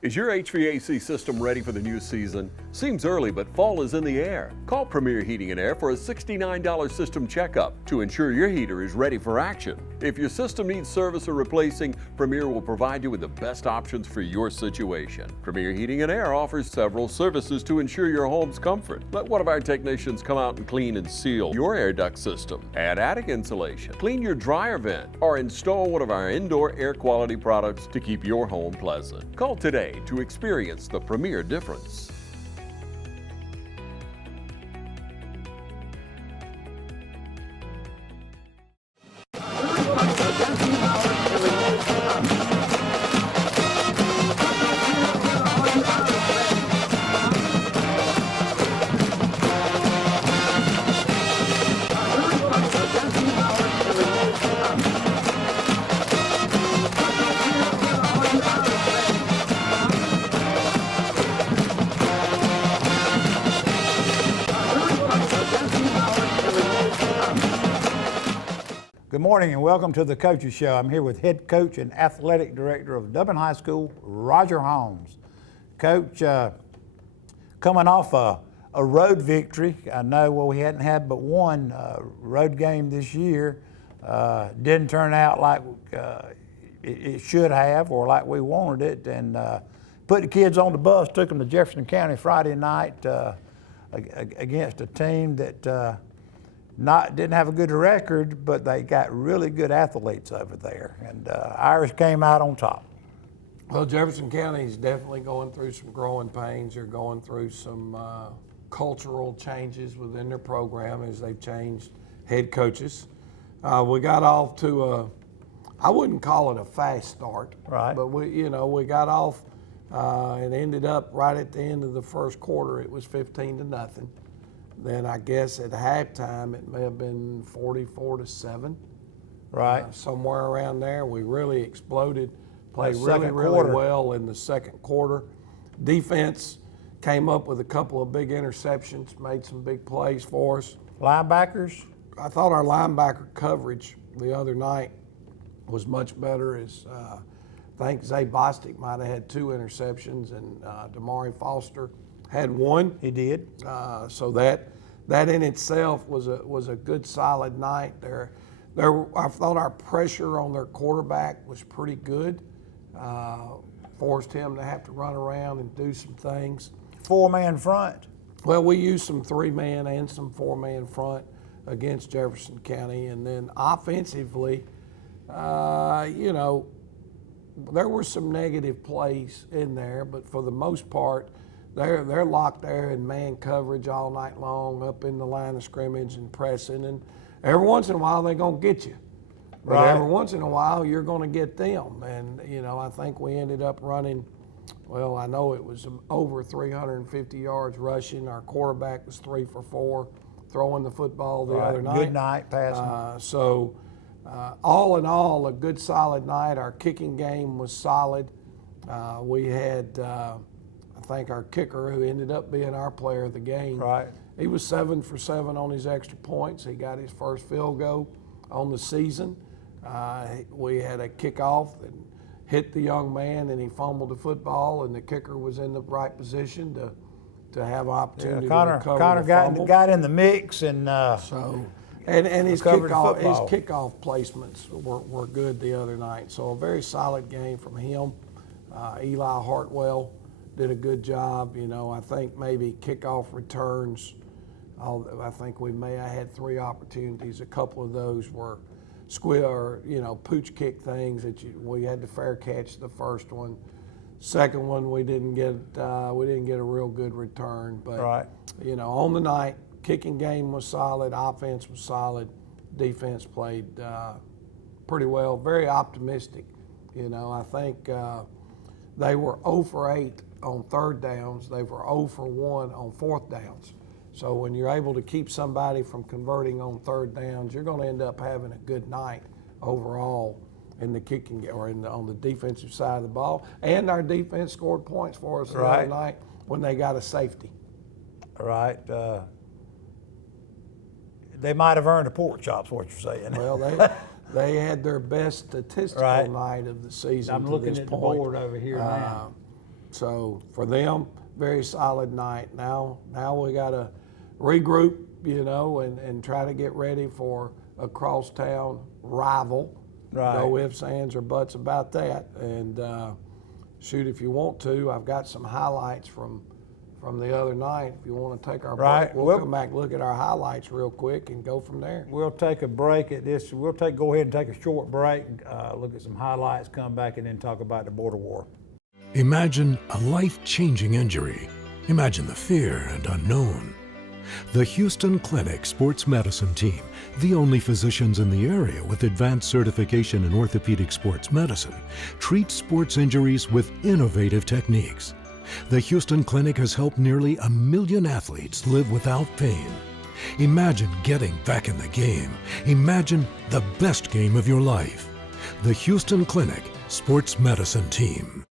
Is your HVAC system ready for the new season? Seems early, but fall is in the air. Call Premier Heating and Air for a $69 system checkup to ensure your heater is ready for action. If your system needs service or replacing, Premier will provide you with the best options for your situation. Premier Heating and Air offers several services to ensure your home's comfort. Let one of our technicians come out and clean and seal your air duct system, add attic insulation, clean your dryer vent, or install one of our indoor air quality products to keep your home pleasant. Call today to experience the Premier difference. Good morning and welcome to the Coaches Show. I'm here with head coach and athletic director of Dublin High School, Roger Holmes. Coach, coming off a road victory. I know we hadn't had but one road game this year. Didn't turn out like it should have or like we wanted it, and put the kids on the bus, took them to Jefferson County Friday night against a team that didn't have a good record, but they got really good athletes over there, and Irish came out on top. Well, Jefferson County is definitely going through some growing pains. They're going through some cultural changes within their program as they've changed head coaches. We got off to I wouldn't call it a fast start, right? But we got off and ended up right at the end of the first quarter. It was 15-0. Then I guess at halftime it may have been 44-7. Right. Somewhere around there. We really exploded, played really quarter. well in the second quarter. Defense came up with a couple of big interceptions, made some big plays for us. Linebackers? I thought our linebacker coverage the other night was much better. I think Zay Bostic might have had 2 interceptions, and Damari Foster had 1. He did. So that in itself was a good solid night. I thought our pressure on their quarterback was pretty good. Forced him to have to run around and do some things. 4-man front. Well, we used some 3-man and some 4-man front against Jefferson County, and then offensively, there were some negative plays in there, but for the most part, they're locked there in man coverage all night long, up in the line of scrimmage and pressing, and every once in a while they're going to get you. But right. Every once in a while you're going to get them. And, I think we ended up running, well, I know it was over 350 yards rushing. Our quarterback was 3 for 4 throwing the football the other night. Good night passing. All in all, a good solid night. Our kicking game was solid. We had... I think our kicker, who ended up being our player of the game, right. He was 7 for 7 on his extra points. He got his first field goal on the season. We had a kickoff that hit the young man, and he fumbled the football, and the kicker was in the right position to have an opportunity to recover Connor the fumble. got in the mix, and his kickoff placements were good the other night. So a very solid game from him. Eli Hartwell did a good job. I think maybe kickoff returns. I think we may have had 3 opportunities. A couple of those were pooch kick things that we had to fair catch the first one. Second one we didn't get a real good return. But right. On the night, kicking game was solid, offense was solid, defense played pretty well. Very optimistic. I think they were 0 for 8 on third downs. They were 0 for 1 on fourth downs. So when you're able to keep somebody from converting on third downs, you're going to end up having a good night overall in the kicking or on the defensive side of the ball. And our defense scored points for us the other night when they got a safety. Right. They might have earned a pork chop's what you're saying. Well, they had their best statistical night of the season. I'm looking at the board over here now. So for them, very solid night. Now we got to regroup, and try to get ready for a crosstown rival. Right. No ifs, ands, or buts about that. And shoot, if you want to, I've got some highlights from the other night. If you want to take our Right. break, we'll come back and look at our highlights real quick and go from there. We'll take a break at this. Go ahead and take a short break, look at some highlights, come back, and then talk about the border war. Imagine a life-changing injury. Imagine the fear and unknown. The Houston Clinic Sports Medicine Team, the only physicians in the area with advanced certification in orthopedic sports medicine, treats sports injuries with innovative techniques. The Houston Clinic has helped nearly 1 million athletes live without pain. Imagine getting back in the game. Imagine the best game of your life. The Houston Clinic Sports Medicine Team.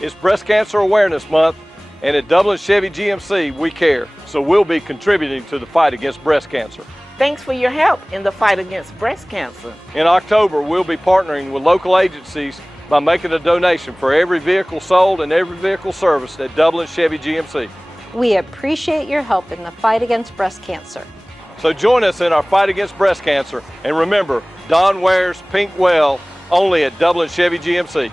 It's Breast Cancer Awareness Month, and at Dublin Chevy GMC, we care. So we'll be contributing to the fight against breast cancer. Thanks for your help in the fight against breast cancer. In October, we'll be partnering with local agencies by making a donation for every vehicle sold and every vehicle serviced at Dublin Chevy GMC. We appreciate your help in the fight against breast cancer. So join us in our fight against breast cancer, and remember, Don wears pink well only at Dublin Chevy GMC.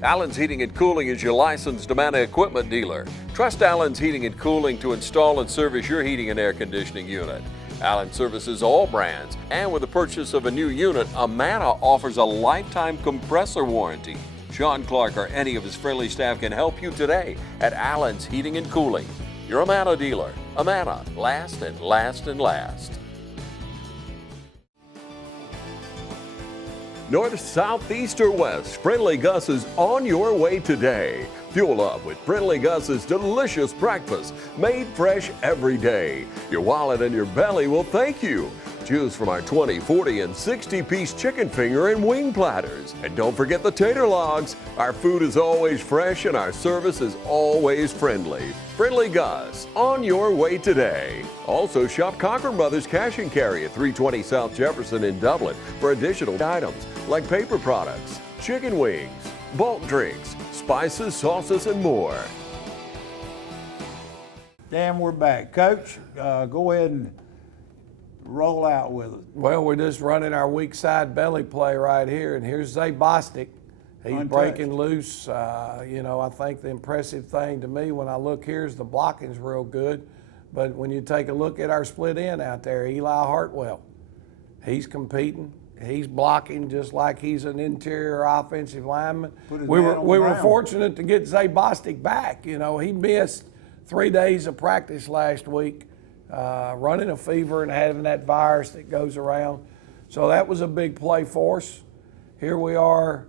Allen's Heating and Cooling is your licensed Amana equipment dealer. Trust Allen's Heating and Cooling to install and service your heating and air conditioning unit. Allen services all brands, and with the purchase of a new unit, Amana offers a lifetime compressor warranty. Sean Clark or any of his friendly staff can help you today at Allen's Heating and Cooling. Your Amana dealer. Amana, last and last and last. North, south, east, or west, Friendly Gus is on your way today. Fuel up with Friendly Gus's delicious breakfast, made fresh every day. Your wallet and your belly will thank you. Choose from our 20, 40, and 60-piece chicken finger and wing platters. And don't forget the tater logs. Our food is always fresh and our service is always friendly. Friendly Gus, on your way today. Also shop Cochran Brothers Cash and Carry at 320 South Jefferson in Dublin for additional items like paper products, chicken wings, bulk drinks, spices, sauces, and more. Dan, we're back. Coach, go ahead and roll out with it. Well, we're just running our weak side belly play right here, and here's Zay Bostic. He's Untouched. breaking loose. I think the impressive thing to me when I look here is the blocking's real good, but when you take a look at our split end out there, Eli Hartwell, he's competing. He's blocking just like he's an interior offensive lineman. We were fortunate to get Zay Bostic back. He missed 3 days of practice last week. Running a fever and having that virus that goes around. So that was a big play for us. Here we are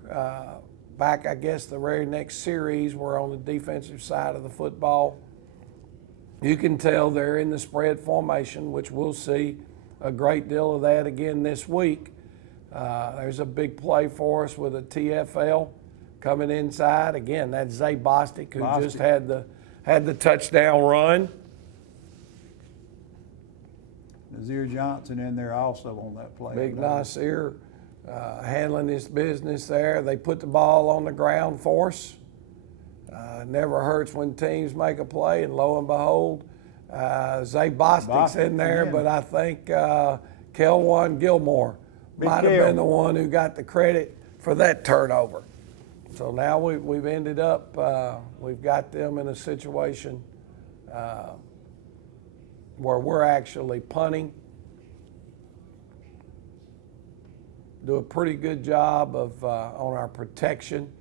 back, I guess, the very next series. We're on the defensive side of the football. You can tell they're in the spread formation, which we'll see a great deal of that again this week. There's a big play for us with a TFL coming inside. Again, that's Zay Bostic, who just had the touchdown run. Nazir Johnson in there also on that play. Big Nasir handling his business there. They put the ball on the ground for us. Never hurts when teams make a play, and lo and behold, Zay Bostic's in there, again. but I think Kelwan Gilmore might have been the one who got the credit for that turnover. So now we've ended up, we've got them in a situation where we're actually punting. Do a pretty good job of on our protection.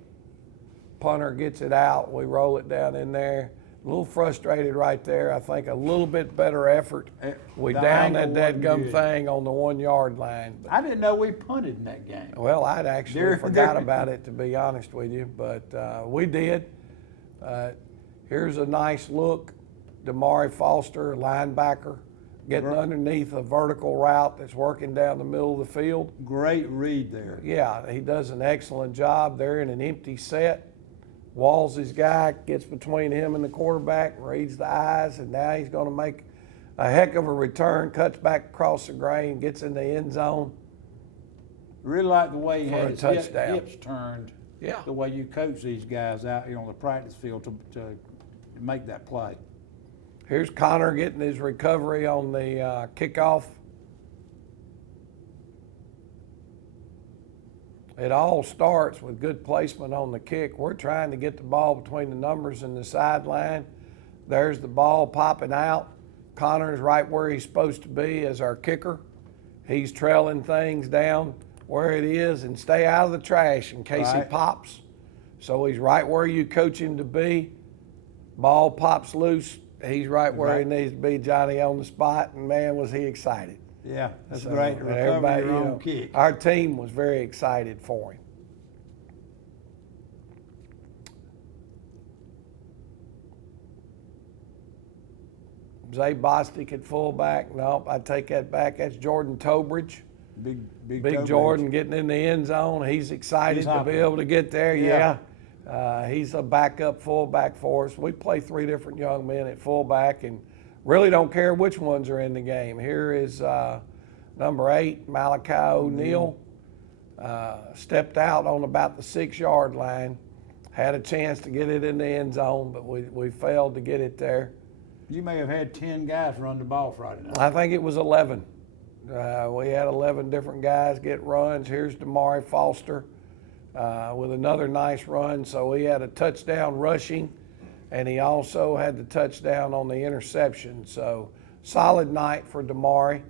Punter gets it out, we roll it down in there. A little frustrated right there. I think a little bit better effort. We down that dadgum thing on the 1 yard line. But, I didn't know we punted in that game. well, I'd actually forgot about it, to be honest with you, but we did. Here's a nice look. Damari Foster, linebacker, getting underneath a vertical route that's working down the middle of the field. Great read there. Yeah, he does an excellent job. They're in an empty set. Walls' guy gets between him and the quarterback, reads the eyes, and now he's going to make a heck of a return, cuts back across the grain, gets in the end zone. Really like the way he had his touchdown. hips turned Yeah. the way you coach these guys out here on the practice field to make that play. Here's Connor getting his recovery on the kickoff. It all starts with good placement on the kick. We're trying to get the ball between the numbers and the sideline. There's the ball popping out. Connor's right where he's supposed to be as our kicker. He's trailing things down where it is and stay out of the trash in case he pops. So he's right where you coach him to be. Ball pops loose. He's right where he needs to be, Johnny, on the spot, and man, was he excited. Yeah, that's So, great. and Recover your own kick. Our team was very excited for him. Zay Bostic at fullback. Nope, I take that back. That's Jordan Tobridge. Big Big Jordan getting in the end zone. He's excited to be able to get there. He's a backup fullback for us. We play 3 different young men at fullback and really don't care which ones are in the game. Here is number 8, Malachi O'Neal. Stepped out on about the 6-yard line. Had a chance to get it in the end zone, but we failed to get it there. You may have had 10 guys run the ball Friday night. I think it was 11. We had 11 different guys get runs. Here's Damari Foster with another nice run. So he had a touchdown rushing, and he also had the touchdown on the interception. So solid night for Damari.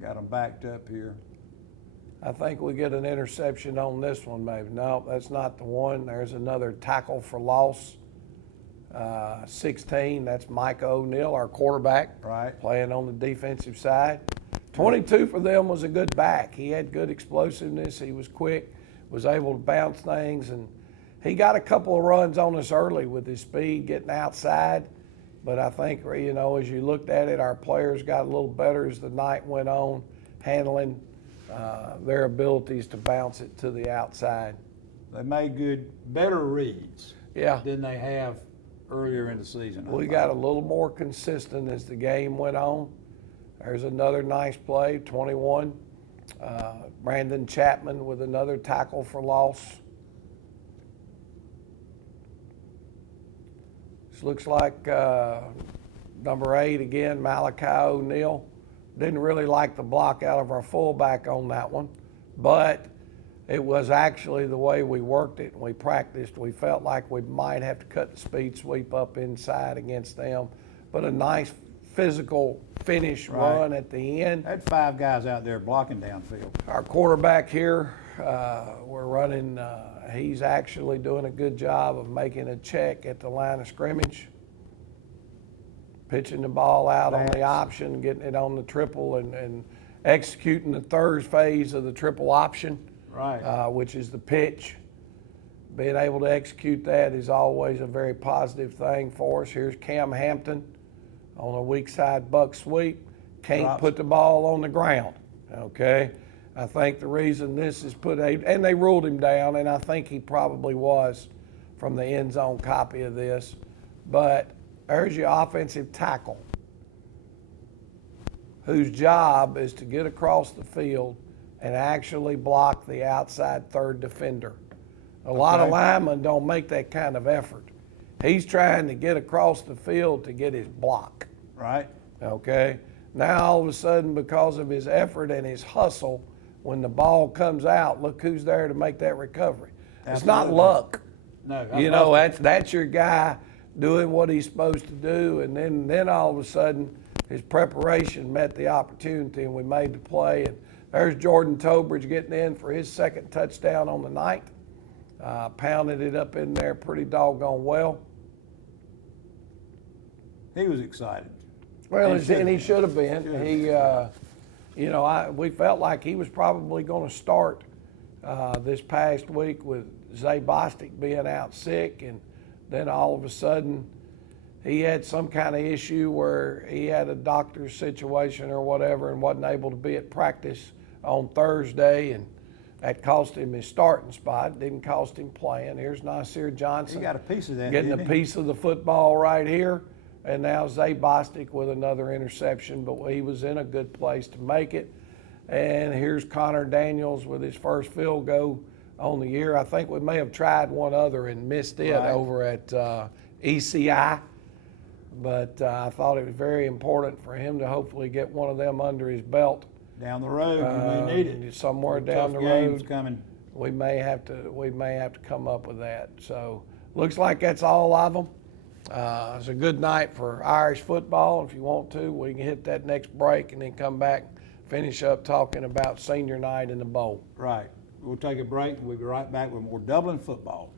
Got them backed up here. I think we get an interception on this one, maybe. No, that's not the one. There's another tackle for loss. 16, that's Micah O'Neal, our quarterback, playing on the defensive side. 22 for them was a good back. He had good explosiveness. He was quick, was able to bounce things, and he got a couple of runs on us early with his speed getting outside. But I think, you know, as you looked at it, our players got a little better as the night went on, handling their abilities to bounce it to the outside. They made better reads than they have earlier in the season. We got a little more consistent as the game went on. There's another nice play, 21. Brandon Chapman with another tackle for loss. This looks like number 8 again, Malachi O'Neal. Didn't really like the block out of our fullback on that one, but it was actually the way we worked it and we practiced. We felt like we might have to cut the speed sweep up inside against them, but a nice physical finish run at the end. Had 5 guys out there blocking downfield. Our quarterback here, we're running, he's actually doing a good job of making a check at the line of scrimmage. Pitching the ball out on the option, getting it on the triple, and executing the third phase of the triple option, which is the pitch. Being able to execute that is always a very positive thing for us. Here's Cam Hampton on a weak side buck sweep. Can't put the ball on the ground, okay? I think the reason this is and they ruled him down, and I think he probably was from the end zone copy of this, but there's your offensive tackle, whose job is to get across the field and actually block the outside third defender. A lot of linemen don't make that kind of effort. He's trying to get across the field to get his block. Okay? Now all of a sudden, because of his effort and his hustle, when the ball comes out, look who's there to make that recovery. It's not luck. No, you know, that's your guy doing what he's supposed to do, and then all of a sudden his preparation met the opportunity and we made the play. And there's Jordan Tobridge getting in for his second touchdown on the night. Pounded it up in there pretty doggone well. He was excited. Well, and he should have been. He, you know, we felt like he was probably going to start this past week with Zay Bostic being out sick, and then all of a sudden he had some kind of issue where he had a doctor's situation or whatever and wasn't able to be at practice on Thursday, and that cost him his starting spot. Didn't cost him playing. Here's Nasir Johnson. He got a piece of that, getting a piece of the football right here. and now Zay Bostic with another interception, but he was in a good place to make it. And here's Connor Daniels with his first field goal on the year. I think we may have tried one other and missed it over at ECI, but I thought it was very important for him to hopefully get one of them under his belt. Down the road, you may need it. Somewhere With down tough the games road. coming. We may have to come up with that. So looks like that's all of them. It's a good night for Irish football. If you want to, we can hit that next break and then come back, finish up talking about senior night in the bowl. Right. We'll take a break and we'll be right back with more Dublin football.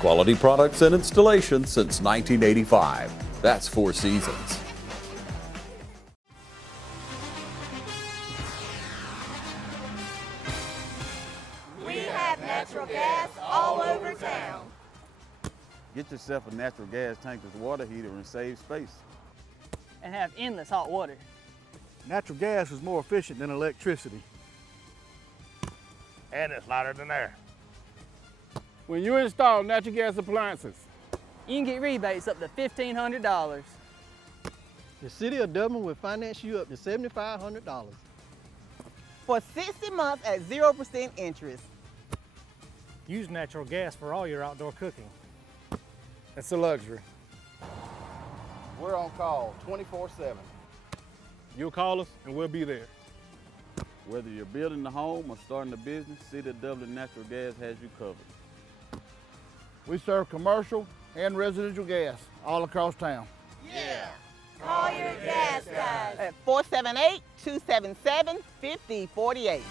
Quality products and installation since 1985. That's 4 Seasons. We have natural gas all over town. Get yourself a natural gas tankless water heater and save space. And have endless hot water. Natural gas is more efficient than electricity. And it's lighter than air. When you install natural gas appliances, you can get rebates up to $1,500. The City of Dublin will finance you up to $7,500. For 60 months at 0% interest. Use natural gas for all your outdoor cooking. it's a luxury. We're on call 24/7. You'll call us and we'll be there. Whether you're building a home or starting a business, City of Dublin Natural Gas has you covered. We serve commercial and residential gas all across town. Yeah. Call your gas guys. At 478-277-5048.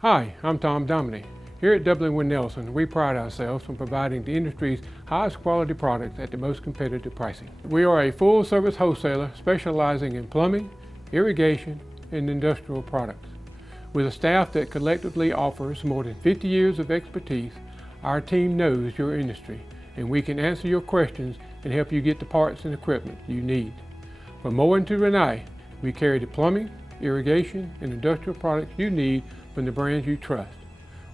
Hi, I'm Tom Dominy. Here at Dublin Wind Nelson, we pride ourselves on providing the industry's highest quality products at the most competitive pricing. We are a full-service wholesaler specializing in plumbing, irrigation, and industrial products. With a staff that collectively offers more than 50 years of expertise, our team knows your industry, and we can answer your questions and help you get the parts and equipment you need. From mowing to Renee, we carry the plumbing, irrigation, and industrial products you need from the brands you trust.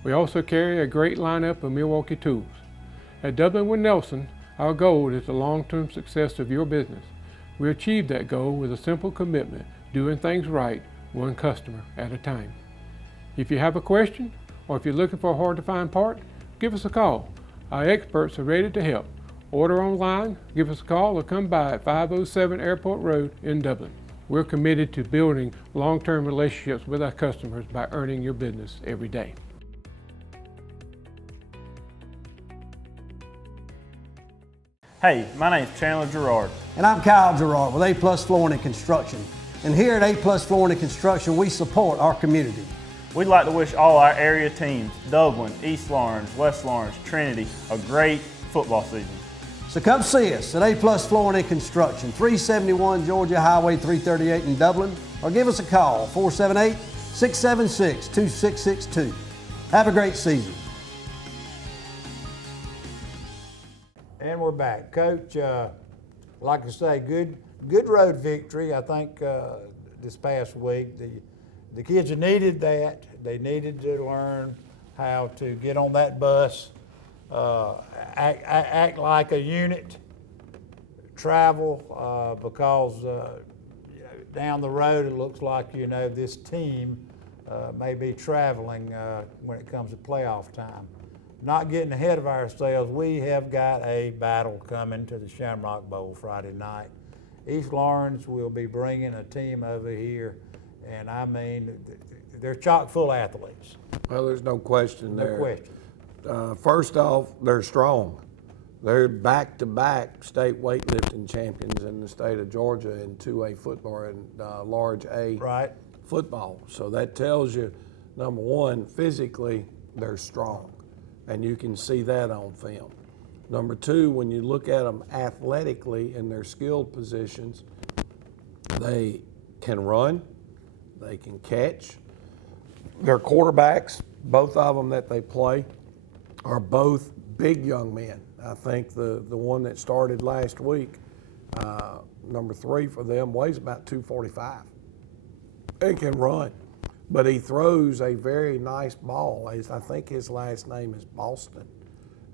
We also carry a great lineup of Milwaukee tools. At Dublin Wind Nelson, our goal is the long-term success of your business. We achieve that goal with a simple commitment, doing things right, one customer at a time. If you have a question, or if you're looking for a hard-to-find part, give us a call. Our experts are ready to help. Order online, give us a call, or come by at 507 Airport Road in Dublin. We're committed to building long-term relationships with our customers by earning your business every day. Hey, my name's Chandler Gerard. And I'm Kyle Gerard with A+ Flooring and Construction. And here at A+ Flooring and Construction, we support our community. We'd like to wish all our area teams, Dublin, East Lawrence, West Lawrence, Trinity, a great football season. So come see us at A+ Flooring and Construction, 371 Georgia Highway 338 in Dublin, or give us a call, 478-676-2662. Have a great season. And we're back. Coach, like I say, good road victory, I think, this past week. The kids needed that. They needed to learn how to get on that bus, act like a unit, travel, because down the road it looks like, this team may be traveling when it comes to playoff time. not getting ahead of ourselves, we have got a battle coming to the Shamrock Bowl Friday night. East Lawrence will be bringing a team over here, and I mean, they're chock full of athletes. Well, there's no question there. No question. First off, they're strong. They're back-to-back state weightlifting champions in the state of Georgia in 2A football and large A football. So that tells you, number one, physically they're strong, and you can see that on film. Number two, when you look at them athletically in their skilled positions, they can run, they can catch. Their quarterbacks, both of them that they play, are both big young men. I think the one that started last week, number 3 for them, weighs about 245. He can run, but he throws a very nice ball. I think his last name is Boston.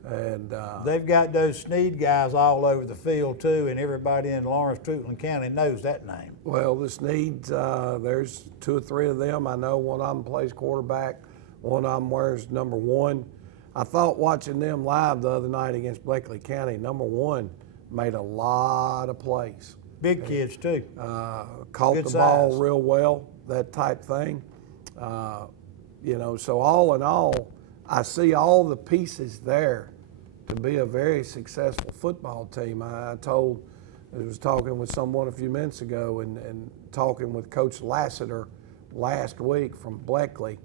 And they've got those Snead guys all over the field too, and everybody in Lawrence, Truetland County knows that name. Well, the Sneads, there's 2 or 3 of them. I know one of them plays quarterback. One of them wears number 1. I thought watching them live the other night against Bleckley County, number 1 made a lot of plays. Big kids too. Caught Good the ball size. real well, that type thing. You know, so all in all, I see all the pieces there to be a very successful football team. I was talking with someone a few minutes ago and talking with Coach Lassiter last week from Bleckley,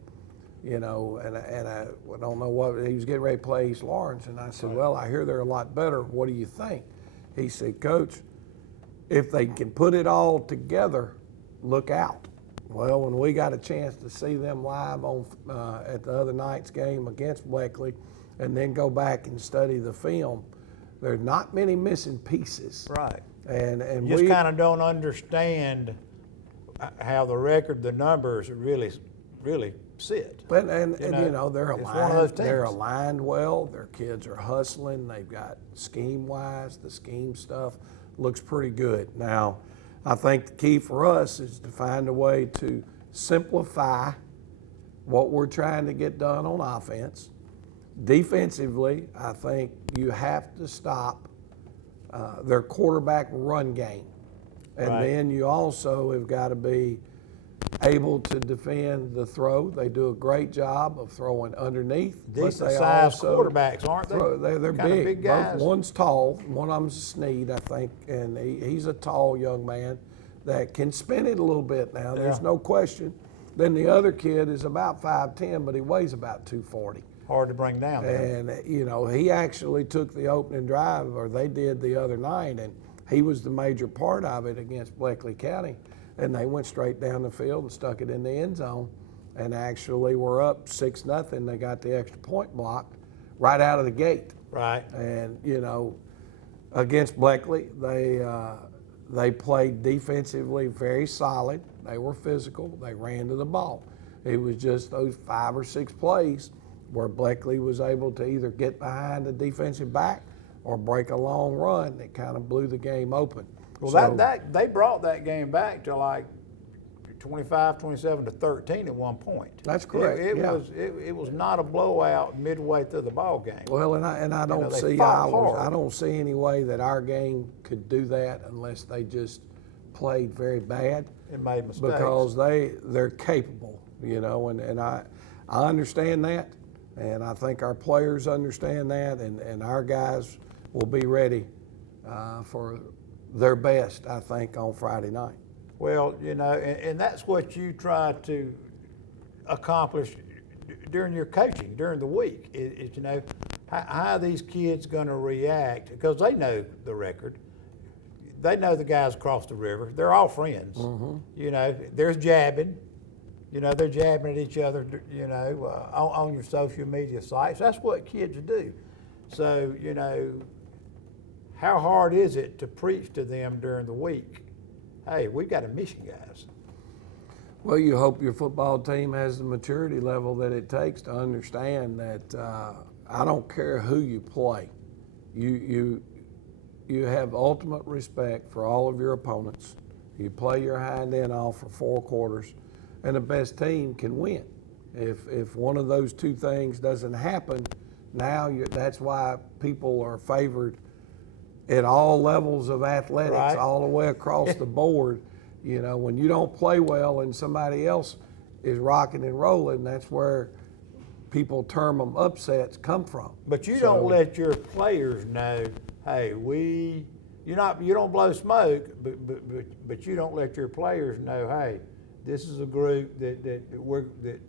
you know, and I don't know what, he was getting ready to play East Lawrence, and I said, well, I hear they're a lot better. What do you think? He said, Coach, if they can put it all together, look out. Well, when we got a chance to see them live on at the other night's game against Bleckley, and then go back and study the film, there's not many missing pieces. Right. And Just we kind of don't understand how the record, the numbers really sit. But and you know they're it's one of those aligned. They're teams. aligned well. Their kids are hustling. They've got scheme-wise, the scheme stuff looks pretty good. Now, I think the key for us is to find a way to simplify what we're trying to get done on offense. Defensively, I think you have to stop their quarterback run game. And then you also have got to be able to defend the throw. They do a great job of throwing underneath. Decent-sized quarterbacks, aren't they? They're Kinda big. big guys. Both, one's tall, one of them's a Snead, I think, and he's a tall young man that can spin it a little bit now. There's no question. Then the other kid is about 5'10", but he weighs about 240. Hard to bring down there. And, you know, he actually took the opening drive, or they did the other night, and he was the major part of it against Bleckley County. And they went straight down the field and stuck it in the end zone, and actually were up 6-0. They got the extra point blocked right out of the gate. Right. And, you know, against Bleckley, they played defensively very solid. They were physical. They ran to the ball. It was just those 5 or 6 plays where Bleckley was able to either get behind the defensive back or break a long run that kind of blew the game open. Well, So- they brought that game back to like 25, 27-13 at one point. That's correct. It was not a blowout midway through the ball game. Well, and I don't they see fought ours. hard. I don't see any way that our game could do that unless they just played very bad. It made mistakes. Because they're capable, you know, and I understand that, and I think our players understand that, and our guys will be ready for their best, I think, on Friday night. Well, you know, and that's what you try to accomplish during your coaching, during the week, is you know, how are these kids going to react? Because they know the record. They know the guys across the river. They're all friends. Mm-hmm. You know, there's jabbing. You know, they're jabbing at each other, you know, on your social media sites. That's what kids do. So, you know, how hard is it to preach to them during the week? Hey, we've got a mission, guys. Well, you hope your football team has the maturity level that it takes to understand that I don't care who you play. You have ultimate respect for all of your opponents. You play your hind end off for 4 quarters, and the best team can win. If one of those 2 things doesn't happen, Now that's why people are favored at all levels of athletics, Right. all the way across the board. You know, when you don't play well and somebody else is rocking and rolling, that's where people term them upsets come from. But you don't let your players know, hey, you don't blow smoke, but you don't let your players know, hey, this is a group that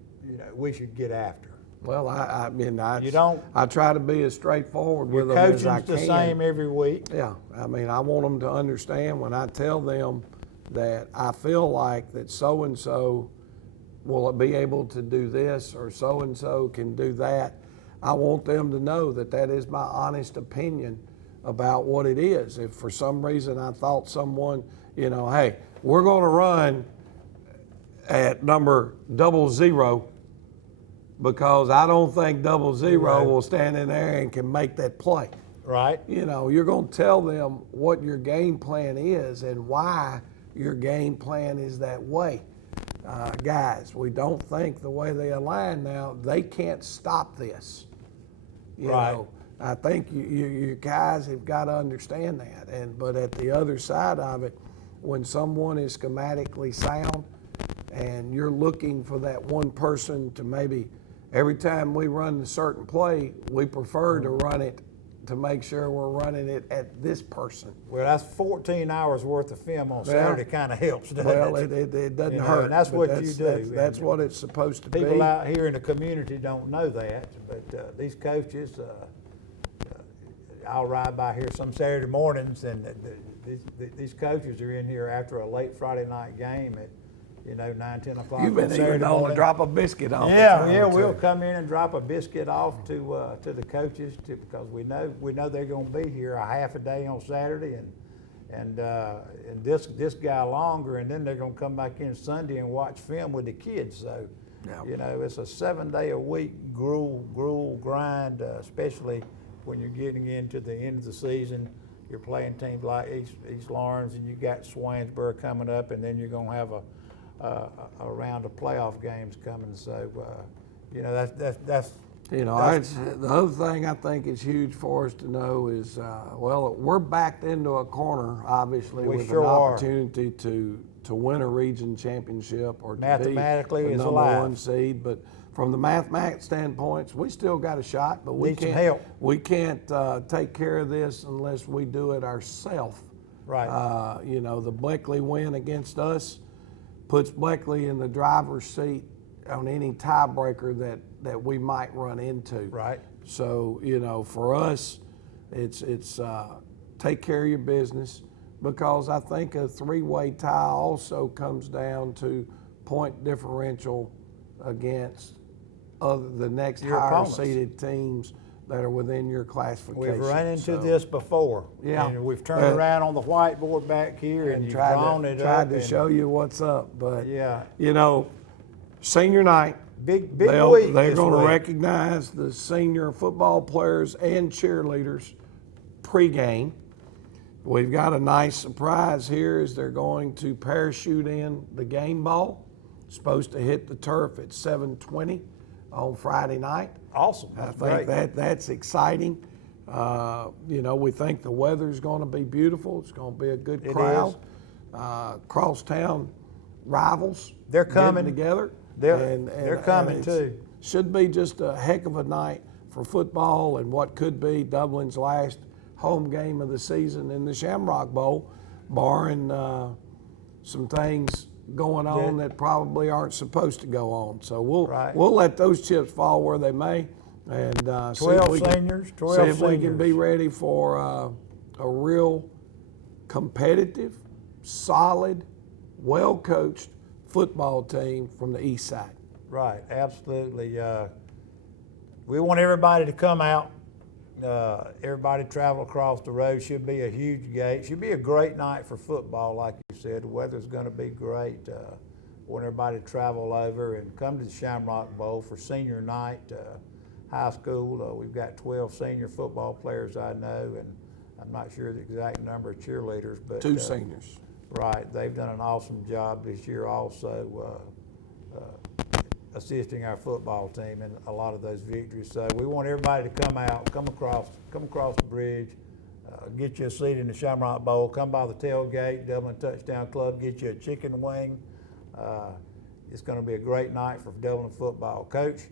we should get after. Well, I mean, you don't. I try to be as straightforward with them as I can. Coaching's the same every week. Yeah, I mean, I want them to understand when I tell them that I feel like that so and so will be able to do this or so and so can do that. I want them to know that that is my honest opinion about what it is. If for some reason I thought someone, you know, hey, we're going to run at number 00 because I don't think 00 Right. will stand in there and can make that play. Right. You know, you're going to tell them what your game plan is and why your game plan is that way. Guys, we don't think the way they align now, they can't stop this. You Right. know, I think you guys have got to understand that. But at the other side of it, when someone is schematically sound and you're looking for that one person to maybe, every time we run a certain play, we prefer to run it to make sure we're running it at this person. Well, that's 14 hours worth of film on Saturday. Kind of helps, doesn't Well, it? it doesn't You know, hurt. and that's but what you do. That's what it's supposed to be. People out here in the community don't know that, but these coaches, I'll ride by here some Saturday mornings, and these coaches are in here after a late Friday night game at 9, 10 o'clock. You've been on even Saturday known to morning. drop a biscuit off. Yeah, we'll come in and drop a biscuit off to the coaches because we know they're going to be here a half a day on Saturday and this guy longer, and then they're going to come back in Sunday and watch film with the kids. So, it's a 7-day-a-week gruel grind, especially when you're getting into the end of the season. You're playing teams like East Lawrence, and you got Swainsboro coming up, and then you're going to have a round of playoff games coming. So, that's. The other thing I think is huge for us to know is, we're backed into a corner, obviously, with an opportunity to win a region championship or to mathematically be the it's number alive. 1 seed. But from the mathematics standpoints, we still got a shot, but we Need some can't help. We can't take care of this unless we do it ourselves. Right. The Bleckley win against us puts Bleckley in the driver's seat on any tiebreaker that we might run into. Right. So, for us, it's take care of your business, because I think a 3-way tie also comes down to point differential against the next Your higher opponents. seeded teams that are within your classification. We've run into this before. Yeah. And we've turned around on the whiteboard back here and you've drawn it up. Tried to show you what's up. But, yeah. senior night, big week. they're this going to week. recognize the senior football players and cheerleaders pregame. We've got a nice surprise here as they're going to parachute in the game ball. Supposed to hit the turf at 7:20 on Friday night. Awesome. I think that's exciting. We think the weather's going to be beautiful. It's going to be a good crowd. Crosstown rivals. They're coming together. They're coming too. Should be just a heck of a night for football and what could be Dublin's last home game of the season in the Shamrock Bowl, barring some things going on that probably aren't supposed to go on. So we'll let those chips fall where they may, and 12 seniors, 12 see if we can be seniors. ready for a real competitive, solid, well-coached football team from the east side. Right, absolutely. We want everybody to come out. Everybody travel across the road. Should be a huge gate. Should be a great night for football, like you said. The weather's going to be great. Want everybody to travel over and come to the Shamrock Bowl for senior night. High school, we've got 12 senior football players I know, and I'm not sure the exact number of cheerleaders, but 2 seniors. Right, they've done an awesome job this year also. assisting our football team in a lot of those victories. So we want everybody to come out, come across the bridge, get you a seat in the Shamrock Bowl, come by the tailgate, Dublin Touchdown Club, get you a chicken wing. It's going to be a great night for Dublin football. Coach,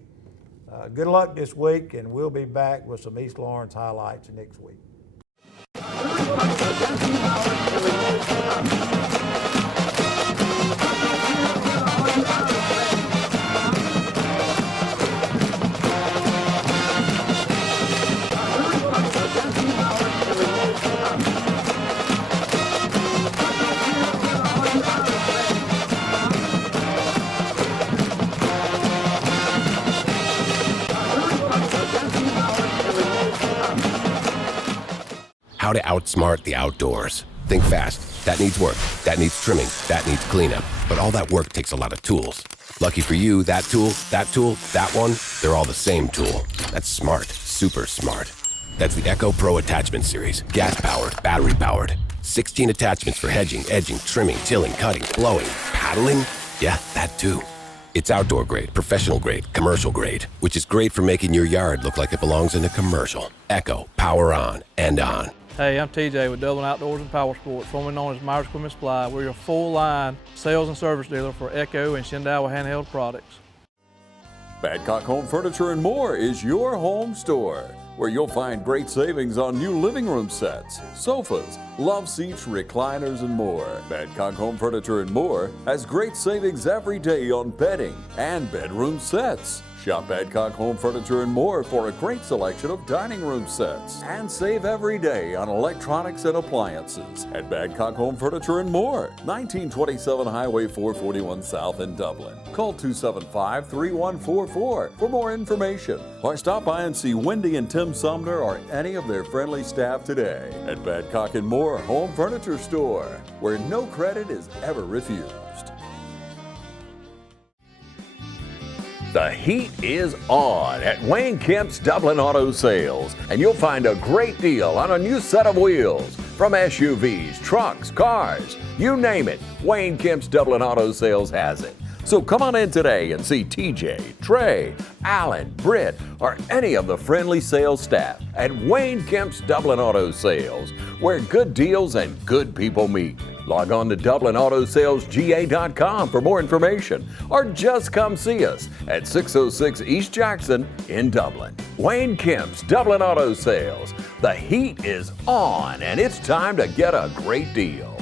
good luck this week, and we'll be back with some East Lawrence highlights next week. How to outsmart the outdoors. Think fast. That needs work. That needs trimming. That needs cleanup. But all that work takes a lot of tools. Lucky for you, that tool, that one, they're all the same tool. That's smart. Super smart. That's the Echo Pro Attachment Series. Gas-powered, battery-powered. 16 attachments for hedging, edging, trimming, tilling, cutting, blowing, paddling. Yeah, that too. It's outdoor grade, professional grade, commercial grade, which is great for making your yard look like it belongs in a commercial. Echo, power on and on. Hey, I'm TJ with Dublin Outdoors and Power Sports, formerly known as Myers Equipment Supply. We're your full-line sales and service dealer for Echo and Shindawa handheld products. Badcock Home Furniture and More is your home store, where you'll find great savings on new living room sets, sofas, love seats, recliners, and more. Badcock Home Furniture and More has great savings every day on bedding and bedroom sets. Shop Badcock Home Furniture and More for a great selection of dining room sets. And save every day on electronics and appliances at Badcock Home Furniture and More, 1927 Highway 441 South in Dublin. Call 275-3144 for more information, or stop by and see Wendy and Tim Sumner or any of their friendly staff today at Badcock and More Home Furniture Store, where no credit is ever refused. The heat is on at Wayne Kemp's Dublin Auto Sales, and you'll find a great deal on a new set of wheels. From SUVs, trucks, cars, you name it, Wayne Kemp's Dublin Auto Sales has it. So come on in today and see TJ, Trey, Alan, Britt, or any of the friendly sales staff at Wayne Kemp's Dublin Auto Sales, where good deals and good people meet. Log on to DublinAutoSalesGA.com for more information, or just come see us at 606 East Jackson in Dublin. Wayne Kemp's Dublin Auto Sales. The heat is on, and it's time to get a great deal.